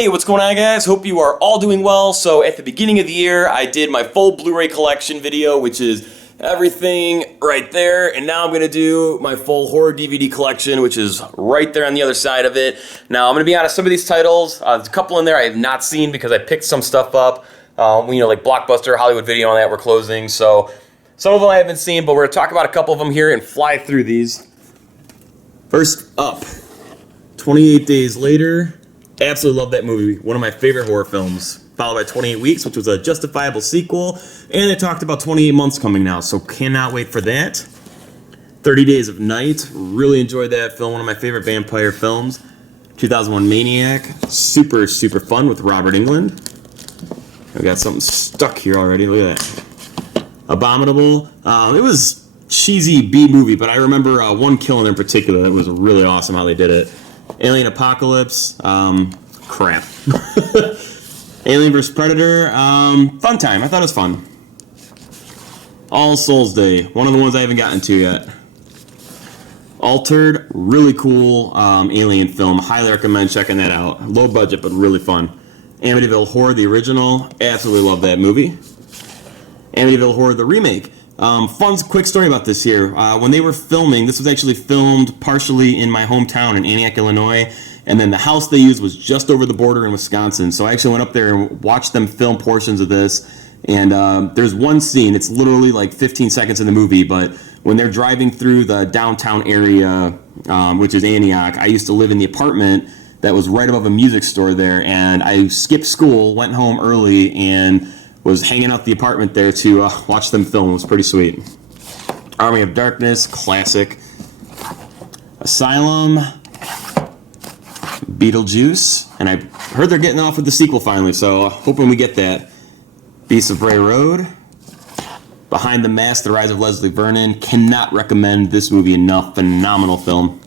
Hey, what's going on, guys? Hope you are all doing well. So at the beginning of the year, I did my full Blu-ray collection video, which is everything right there. And now I'm going to do my full horror DVD collection, which is right there on the other side of it. Now, I'm going to be honest, some of these titles, there's a couple in there I have not seen because I picked some stuff up. Like Blockbuster, Hollywood Video, and that were closing. So some of them I haven't seen, but we're going to talk about a couple of them here and fly through these. First up, 28 Days Later. Absolutely love that movie. One of my favorite horror films. Followed by 28 Weeks, which was a justifiable sequel. And it talked about 28 months coming now, so cannot wait for that. 30 Days of Night. Really enjoyed that film. One of my favorite vampire films. 2001 Maniac. Super, super fun with Robert Englund. I got something stuck here already. Look at that. Abominable. It was cheesy B movie, but I remember one kill in particular that was really awesome how they did it. Alien Apocalypse, crap. Alien vs. Predator, fun time. I thought it was fun. All Souls Day, one of the ones I haven't gotten to yet. Altered, really cool alien film. Highly recommend checking that out. Low budget, but really fun. Amityville Horror, the original. Absolutely love that movie. Amityville Horror, the remake. Fun, quick story about this here. When they were filming, this was actually filmed partially in my hometown in Antioch, Illinois, and then the house they used was just over the border in Wisconsin. So I actually went up there and watched them film portions of this, and there's one scene, it's literally like 15 seconds in the movie, but when they're driving through the downtown area, which is Antioch, I used to live in the apartment that was right above a music store there, and I skipped school, went home early, and was hanging out the apartment there to watch them film. It was pretty sweet. Army of Darkness, classic. Asylum, Beetlejuice, and I heard they're getting off with the sequel finally, so hoping we get that. Beasts of Bray Road, Behind the Mask, The Rise of Leslie Vernon. Cannot recommend this movie enough. Phenomenal film.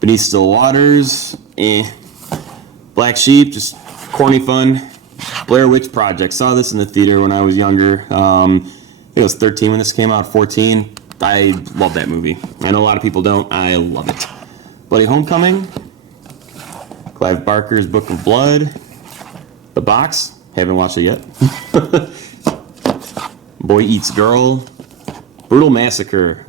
Beneath Still Waters, Black Sheep, just corny fun. Blair Witch Project. Saw this in the theater when I was younger. I think I was 13 when this came out, 14. I love that movie. I know a lot of people don't. I love it. Bloody Homecoming. Clive Barker's Book of Blood. The Box. Haven't watched it yet. Boy Eats Girl. Brutal Massacre.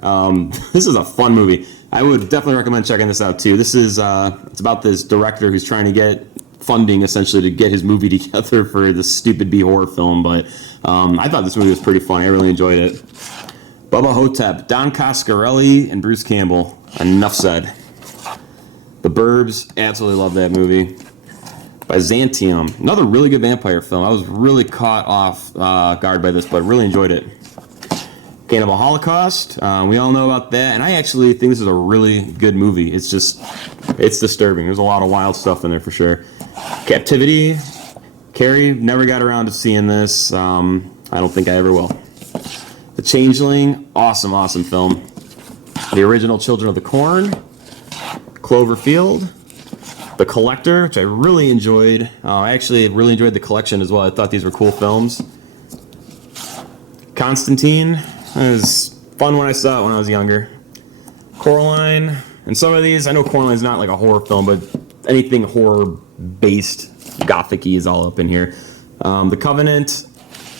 This is a fun movie. I would definitely recommend checking this out too. This is it's about this director who's trying to get funding essentially to get his movie together for this stupid B horror film, but I thought this movie was pretty funny. I really enjoyed it. Bubba Hotep, Don Coscarelli and Bruce Campbell. Enough said. The Burbs, absolutely love that movie. Byzantium, another really good vampire film. I was really caught off guard by this, but really enjoyed it. Cannibal Holocaust, we all know about that, and I actually think this is a really good movie. It's disturbing. There's a lot of wild stuff in there for sure. Captivity, Carrie, never got around to seeing this. I don't think I ever will. The Changeling, awesome, awesome film. The Original Children of the Corn, Cloverfield, The Collector, which I really enjoyed. I actually really enjoyed the collection as well. I thought these were cool films. Constantine, it was fun when I saw it when I was younger. Coraline, and some of these, I know Coraline's not like a horror film, but anything horror-based, gothic-y is all up in here. The Covenant,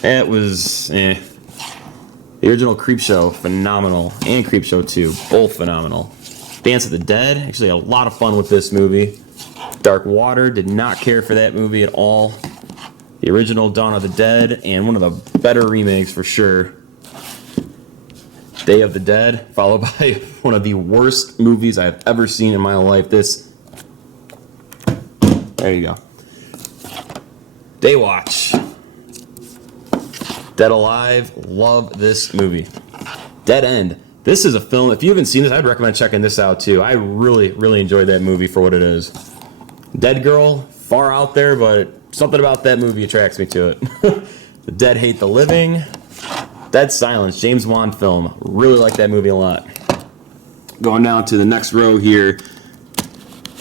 it was The original Creepshow, phenomenal. And Creepshow 2, both phenomenal. Dance of the Dead, actually a lot of fun with this movie. Dark Water, did not care for that movie at all. The original Dawn of the Dead, and one of the better remakes for sure. Day of the Dead, followed by one of the worst movies I've ever seen in my life. There you go. Daywatch. Dead Alive, love this movie. Dead End. This is a film, if you haven't seen this, I'd recommend checking this out too. I really, really enjoyed that movie for what it is. Dead Girl, far out there, but something about that movie attracts me to it. The Dead Hate the Living. Dead Silence, James Wan film. Really like that movie a lot. Going down to the next row here.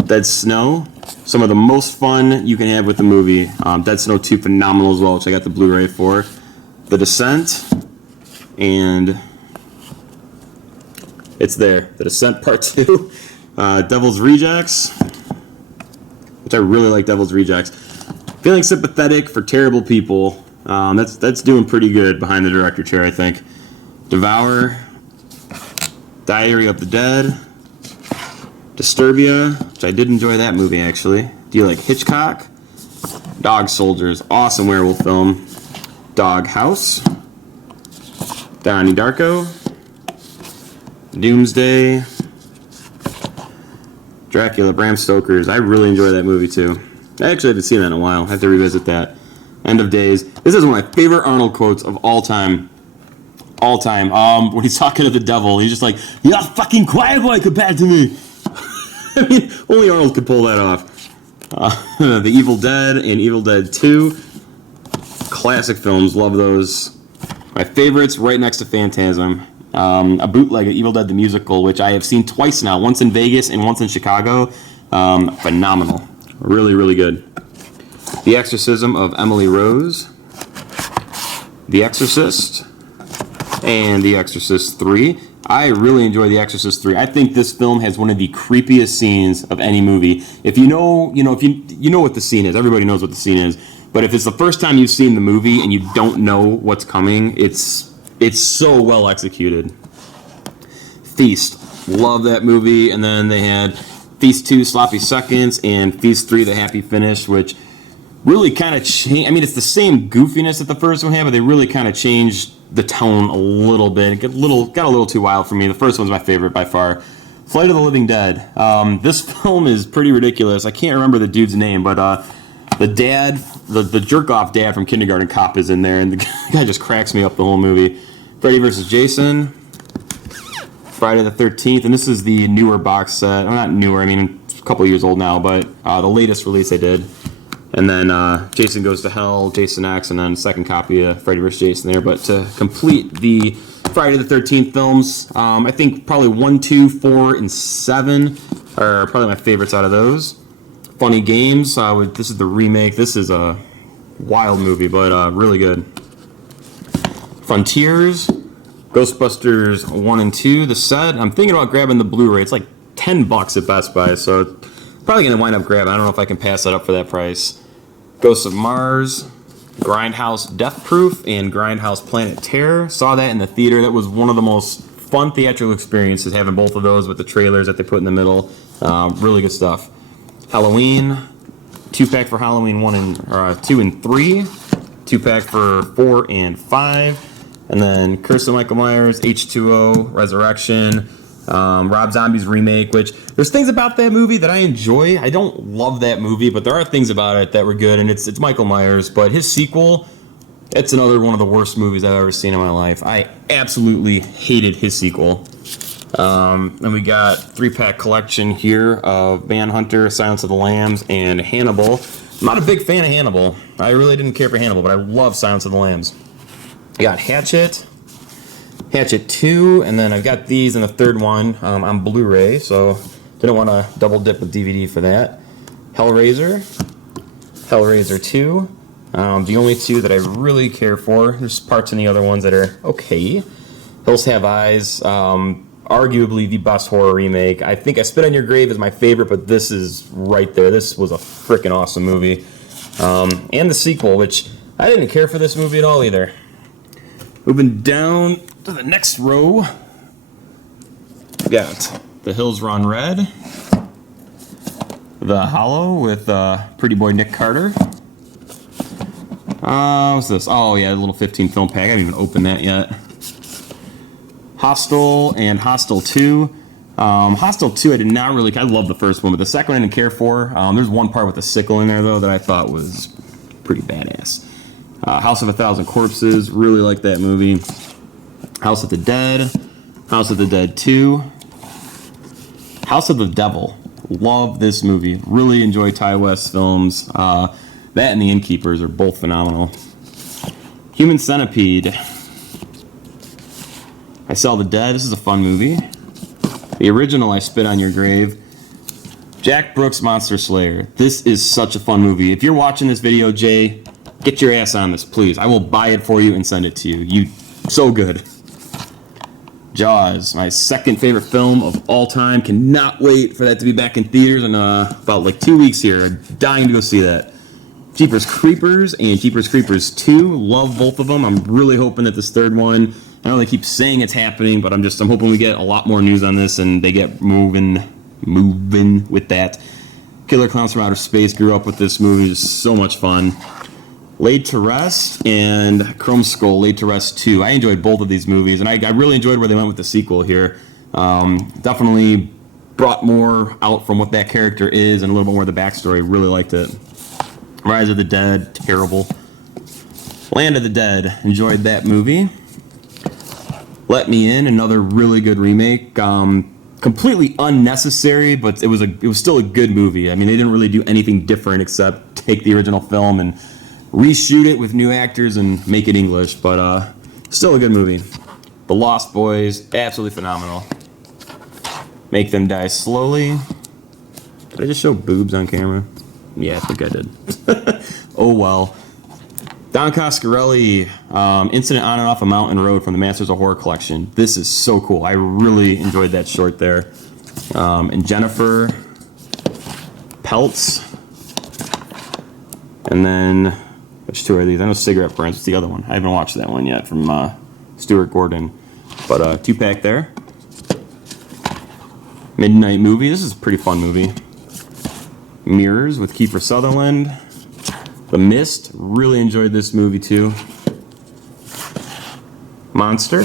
Dead Snow. Some of the most fun you can have with the movie. Dead Snow 2, phenomenal as well, which I got the Blu-ray for. The Descent. And it's there. The Descent Part 2. Devil's Rejects. which I really like Devil's Rejects. Feeling sympathetic for terrible people. That's doing pretty good behind the director chair, I think. Devour, Diary of the Dead, Disturbia, which I did enjoy that movie actually. Do you like Hitchcock? Dog Soldiers, awesome werewolf film. Dog House, Donnie Darko, Doomsday, Dracula, Bram Stoker's. I really enjoy that movie too. I actually haven't seen that in a while. I have to revisit that. End of Days. This is one of my favorite Arnold quotes of all time. All time. When he's talking to the devil, he's just like, "You're a fucking choir boy compared to me." I mean, only Arnold could pull that off. The Evil Dead and Evil Dead 2. Classic films. Love those. My favorites, right next to Phantasm. A bootleg of Evil Dead the Musical, which I have seen twice now. Once in Vegas and once in Chicago. Phenomenal. Really, really good. The Exorcism of Emily Rose. The Exorcist. And The Exorcist 3. I really enjoy The Exorcist 3. I think this film has one of the creepiest scenes of any movie. If you know, if you know what the scene is. Everybody knows what the scene is. But if it's the first time you've seen the movie and you don't know what's coming, it's so well executed. Feast. Love that movie. And then they had Feast 2, Sloppy Seconds, and Feast 3, The Happy Finish, which really kind of changed. I mean, it's the same goofiness that the first one had, but they really kind of changed the tone a little bit. It got a little too wild for me. The first one's my favorite by far. Flight of the Living Dead. This film is pretty ridiculous. I can't remember the dude's name, but the dad, the jerk-off dad from Kindergarten Cop is in there, and the guy just cracks me up the whole movie. Freddy vs. Jason, Friday the 13th, and this is the newer box set. Well, not newer, I mean, it's a couple years old now, but the latest release they did. And then Jason Goes to Hell, Jason X, and then second copy of Freddy vs. Jason there. But to complete the Friday the 13th films, I think probably 1, 2, 4, and 7 are probably my favorites out of those. Funny Games, this is the remake. This is a wild movie, but really good. Frontiers, Ghostbusters 1 and 2, the set. I'm thinking about grabbing the Blu-ray. It's like $10 at Best Buy, so probably going to wind up grabbing. I don't know if I can pass that up for that price. Ghosts of Mars, Grindhouse Death Proof, and Grindhouse Planet Terror. Saw that in the theater. That was one of the most fun theatrical experiences, having both of those with the trailers that they put in the middle. Really good stuff. Halloween, 2-pack for Halloween 2 and 3, 2-pack for 4 and 5, and then Curse of Michael Myers, H2O, Resurrection, Rob Zombie's remake, which there's things about that movie that I enjoy. I don't love that movie, but there are things about it that were good, and it's Michael Myers. But his sequel, it's another one of the worst movies I've ever seen in my life. I absolutely hated his sequel. And we got 3-pack collection here of Manhunter, Silence of the Lambs, and Hannibal. I'm not a big fan of Hannibal. I really didn't care for Hannibal, but I love Silence of the Lambs. I got Hatchet 2, and then I've got these in the third one on Blu-ray, so didn't want to double dip with DVD for that. Hellraiser 2, the only two that I really care for. There's parts in the other ones that are okay. Hills Have Eyes, arguably the best horror remake. I think I Spit on Your Grave is my favorite, but this is right there. This was a freaking awesome movie. And the sequel, which I didn't care for this movie at all either. Moving down to the next row, we got The Hills Run Red, The Hollow with pretty boy Nick Carter. What's this? Oh yeah, a little 15 film pack. I haven't even opened that yet. Hostel and Hostel 2. Hostel 2 I did not really, I love the first one, but the second one I didn't care for. There's one part with the sickle in there though that I thought was pretty badass. House of a Thousand Corpses, really like that movie. House of the Dead 2. House of the Devil, love this movie. Really enjoy Ty West films. That and The Innkeepers are both phenomenal. Human Centipede. I Saw the Dead, this is a fun movie. The original I Spit on Your Grave. Jack Brooks' Monster Slayer. This is such a fun movie. If you're watching this video, Jay, get your ass on this, please. I will buy it for you and send it to you. So good. Jaws, my second favorite film of all time. Cannot wait for that to be back in theaters in about like 2 weeks here. I'm dying to go see that. Jeepers Creepers and Jeepers Creepers 2. Love both of them. I'm really hoping that this third one, I know they keep saying it's happening, but I'm hoping we get a lot more news on this and they get moving with that. Killer Clowns from Outer Space. Grew up with this movie. It's so much fun. Laid to Rest and Chrome Skull, Laid to Rest 2. I enjoyed both of these movies, and I really enjoyed where they went with the sequel here. Definitely brought more out from what that character is and a little bit more of the backstory. Really liked it. Rise of the Dead, terrible. Land of the Dead, enjoyed that movie. Let Me In, another really good remake. Completely unnecessary, but it was still a good movie. I mean, they didn't really do anything different except take the original film and reshoot it with new actors and make it English, but still a good movie. The Lost Boys, absolutely phenomenal. Make Them Die Slowly. Did I just show boobs on camera? Yeah, I think I did. Oh well. Don Coscarelli, Incident on and Off a Mountain Road from the Masters of Horror collection. This is so cool. I really enjoyed that short there. And Jennifer Peltz. And then, which two are these? I know Cigarette Burns. What's the other one? I haven't watched that one yet from Stuart Gordon. But 2-pack there. Midnight Movie. This is a pretty fun movie. Mirrors with Kiefer Sutherland. The Mist. Really enjoyed this movie too. Monster.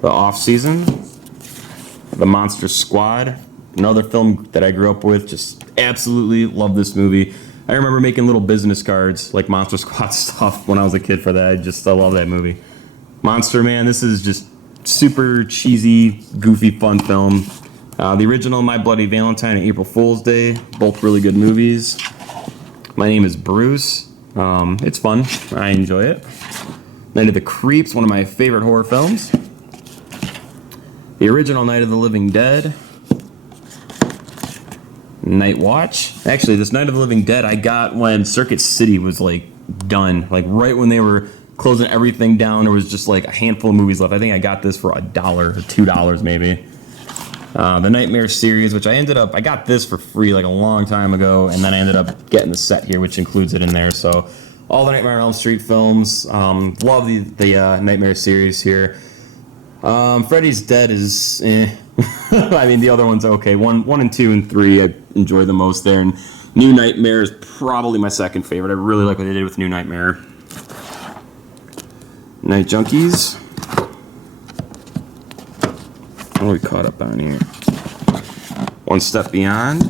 The Off Season. The Monster Squad. Another film that I grew up with. Just absolutely love this movie. I remember making little business cards like Monster Squad stuff when I was a kid for that. I love that movie. Monster Man, this is just super cheesy, goofy, fun film. The original My Bloody Valentine and April Fool's Day, both really good movies. My Name is Bruce. It's fun. I enjoy it. Night of the Creeps, one of my favorite horror films. The original Night of the Living Dead. Night Watch. Actually, this Night of the Living Dead I got when Circuit City was like done. Like right when they were closing everything down, there was just like a handful of movies left. I think I got this for $1 or $2 maybe. The Nightmare series, which I got this for free like a long time ago, and then I ended up getting the set here, which includes it in there. So all the Nightmare on Elm Street films. Love the Nightmare series here. Freddy's Dead is I mean, the other one's okay. 1 and 2 and 3 I enjoy the most there, and New Nightmare is probably my second favorite. I really like what they did with New Nightmare. Night Junkies. What are we caught up on here? One Step Beyond.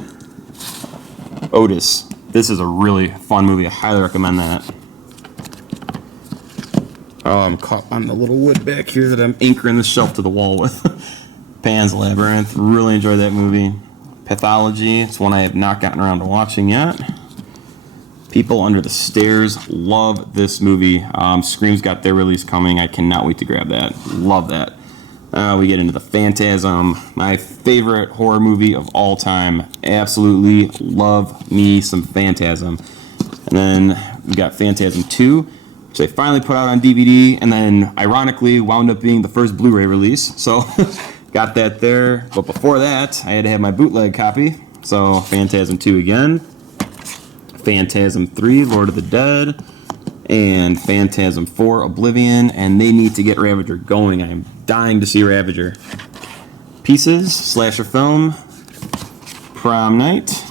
Otis. This is a really fun movie. I highly recommend that. Oh, I'm caught on the little wood back here that I'm anchoring the shelf to the wall with. Pan's Labyrinth. Really enjoyed that movie. Pathology. It's one I have not gotten around to watching yet. People Under the Stairs. Love this movie. Scream's got their release coming. I cannot wait to grab that. Love that. We get into the Phantasm, my favorite horror movie of all time. Absolutely love me some Phantasm. And then we got Phantasm 2, which I finally put out on DVD, and then ironically wound up being the first Blu-ray release. So got that there. But before that, I had to have my bootleg copy. So Phantasm 2 again. Phantasm 3, Lord of the Dead. And Phantasm 4, Oblivion, and they need to get Ravager going. I am dying to see Ravager. Pieces, slasher film, Prom Night.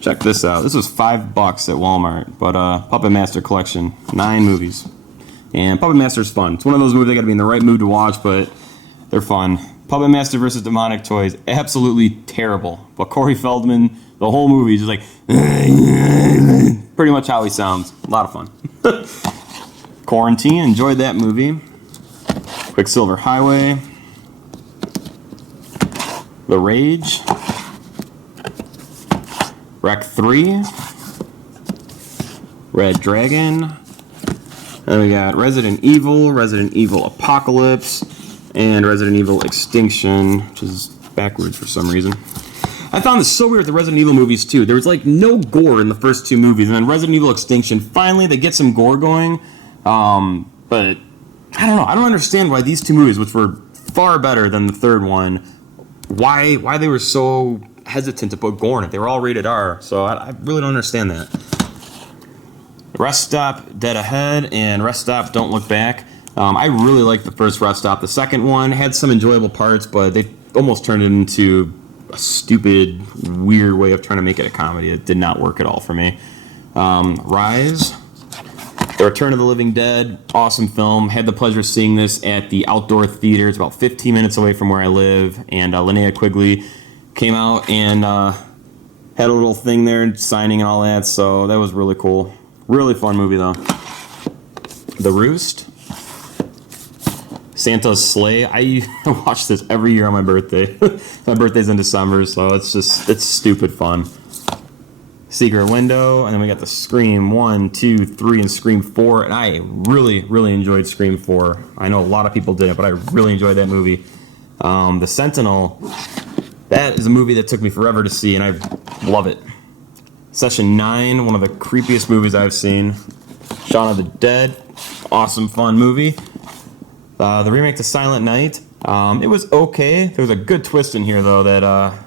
Check this out. This was $5 at Walmart, but Puppet Master collection, 9 movies. And Puppet Master's fun. It's one of those movies I gotta be in the right mood to watch, but they're fun. Puppet Master versus Demonic Toys, absolutely terrible. But Corey Feldman, the whole movie is just like, pretty much how he sounds. A lot of fun. Quarantine, enjoyed that movie. Quicksilver Highway. The Rage. Wreck 3. Red Dragon. Then we got Resident Evil Apocalypse, and Resident Evil Extinction, which is backwards for some reason. I found this so weird with the Resident Evil movies too. There was like no gore in the first 2 movies, and then Resident Evil Extinction, finally they get some gore going, but I don't know. I don't understand why these two movies, which were far better than the third one, why they were so hesitant to put gore in it. They were all rated R, so I really don't understand that. Rest Stop, Dead Ahead, and Rest Stop, Don't Look Back. I really liked the first Rest Stop. The second one had some enjoyable parts, but they almost turned it into a stupid, weird way of trying to make it a comedy. It did not work at all for me. Rise, The Return of the Living Dead, awesome film. Had the pleasure of seeing this at the outdoor theater. It's about 15 minutes away from where I live, and Linnea Quigley came out and had a little thing there, signing and all that, so that was really cool. Really fun movie, though. The Roost, Santa's Sleigh. I watch this every year on my birthday. My birthday's in December, so it's stupid fun. Secret Window, and then we got the Scream 1, 2, 3, and Scream 4, and I really, really enjoyed Scream 4. I know a lot of people didn't, but I really enjoyed that movie. The Sentinel, that is a movie that took me forever to see, and I love it. Session 9, one of the creepiest movies I've seen. Shaun of the Dead, awesome, fun movie. The remake to Silent Night, it was okay. There was a good twist in here, though, that, I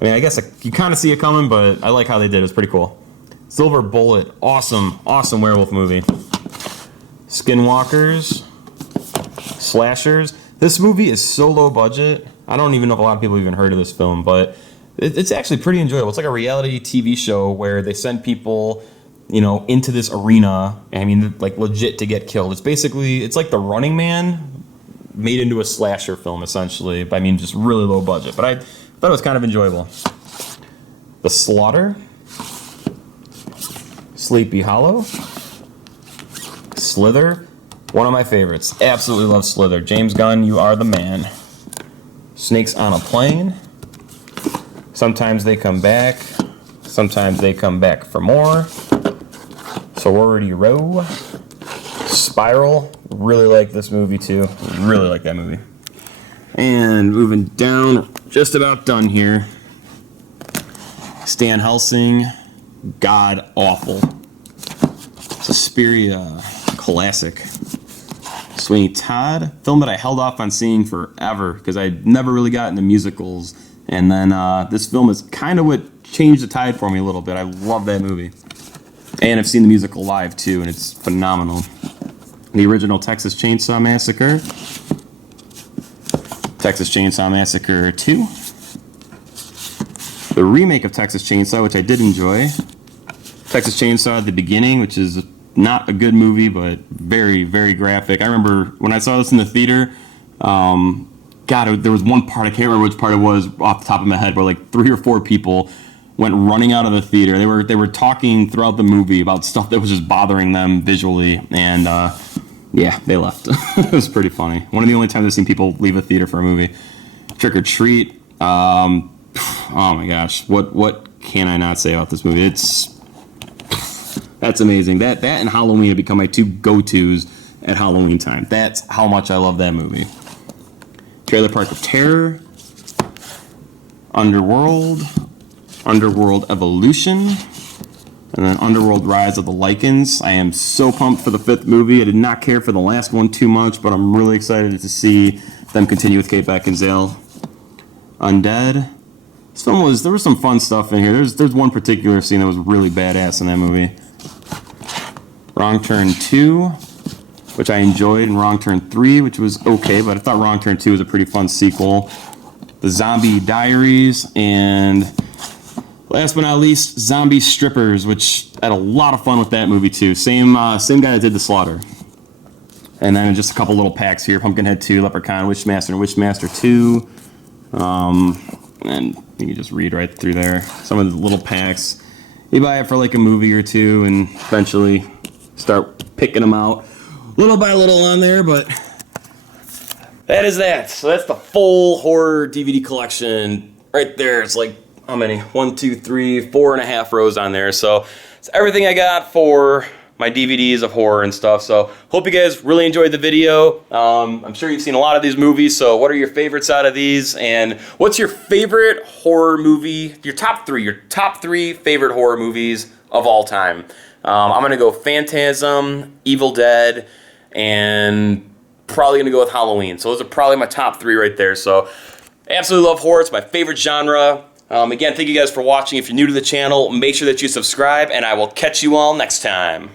mean, I guess you kind of see it coming, but I like how they did it. It's pretty cool. Silver Bullet, awesome, awesome werewolf movie. Skinwalkers, slashers. This movie is so low budget. I don't even know if a lot of people even heard of this film, but it's actually pretty enjoyable. It's like a reality TV show where they send people, into this arena, I mean, like legit to get killed. It's like The Running Man made into a slasher film, essentially. I mean, just really low budget, but I thought it was kind of enjoyable. The Slaughter, Sleepy Hollow, Slither, one of my favorites. Absolutely love Slither. James Gunn, you are the man. Snakes on a Plane. Sometimes They Come Back. Sometimes They Come Back for More. Sorority Row. Spiral. Really like this movie too. Really like that movie. And moving down, just about done here. Stan Helsing. God awful. Suspiria. Classic. Sweeney Todd. Film that I held off on seeing forever because I never really got into musicals. And then this film is kind of what changed the tide for me a little bit. I love that movie. And I've seen the musical live, too, and it's phenomenal. The original Texas Chainsaw Massacre. Texas Chainsaw Massacre 2. The remake of Texas Chainsaw, which I did enjoy. Texas Chainsaw: The Beginning, which is not a good movie, but very, very graphic. I remember when I saw this in the theater, there was one part, I can't remember which part it was off the top of my head, where like 3 or 4 people went running out of the theater. They were talking throughout the movie about stuff that was just bothering them visually, and yeah, they left. It was pretty funny. One of the only times I've seen people leave a theater for a movie. Trick or Treat. Oh my gosh, what can I not say about this movie? That's amazing. That and Halloween have become my 2 go-tos at Halloween time. That's how much I love that movie. Trailer Park of Terror, Underworld Evolution, and then Underworld Rise of the Lycans. I am so pumped for the 5th movie. I did not care for the last one too much, but I'm really excited to see them continue with Kate Beckinsale. Undead. There was some fun stuff in here. There's one particular scene that was really badass in that movie. Wrong Turn 2, which I enjoyed, and Wrong Turn 3, which was okay, but I thought Wrong Turn 2 was a pretty fun sequel. The Zombie Diaries, and last but not least, Zombie Strippers, which I had a lot of fun with that movie too. Same guy that did The Slaughter. And then just a couple little packs here: Pumpkinhead 2, Leprechaun, Wishmaster, and Wishmaster 2. And you can just read right through there. Some of the little packs. You buy it for like a movie or two, and eventually start picking them out little by little on there, but that is that. So that's the full horror DVD collection right there. It's like, how many? 1, 2, 3, 4.5 rows on there. So it's everything I got for my DVDs of horror and stuff. So hope you guys really enjoyed the video. I'm sure you've seen a lot of these movies. So what are your favorites out of these? And what's your favorite horror movie? Your top 3 favorite horror movies of all time. I'm going to go Phantasm, Evil Dead, and probably gonna go with Halloween. So those are probably my top 3 right there. So absolutely love horror. It's my favorite genre. Again, thank you guys for watching. If you're new to the channel, make sure that you subscribe, and I will catch you all next time.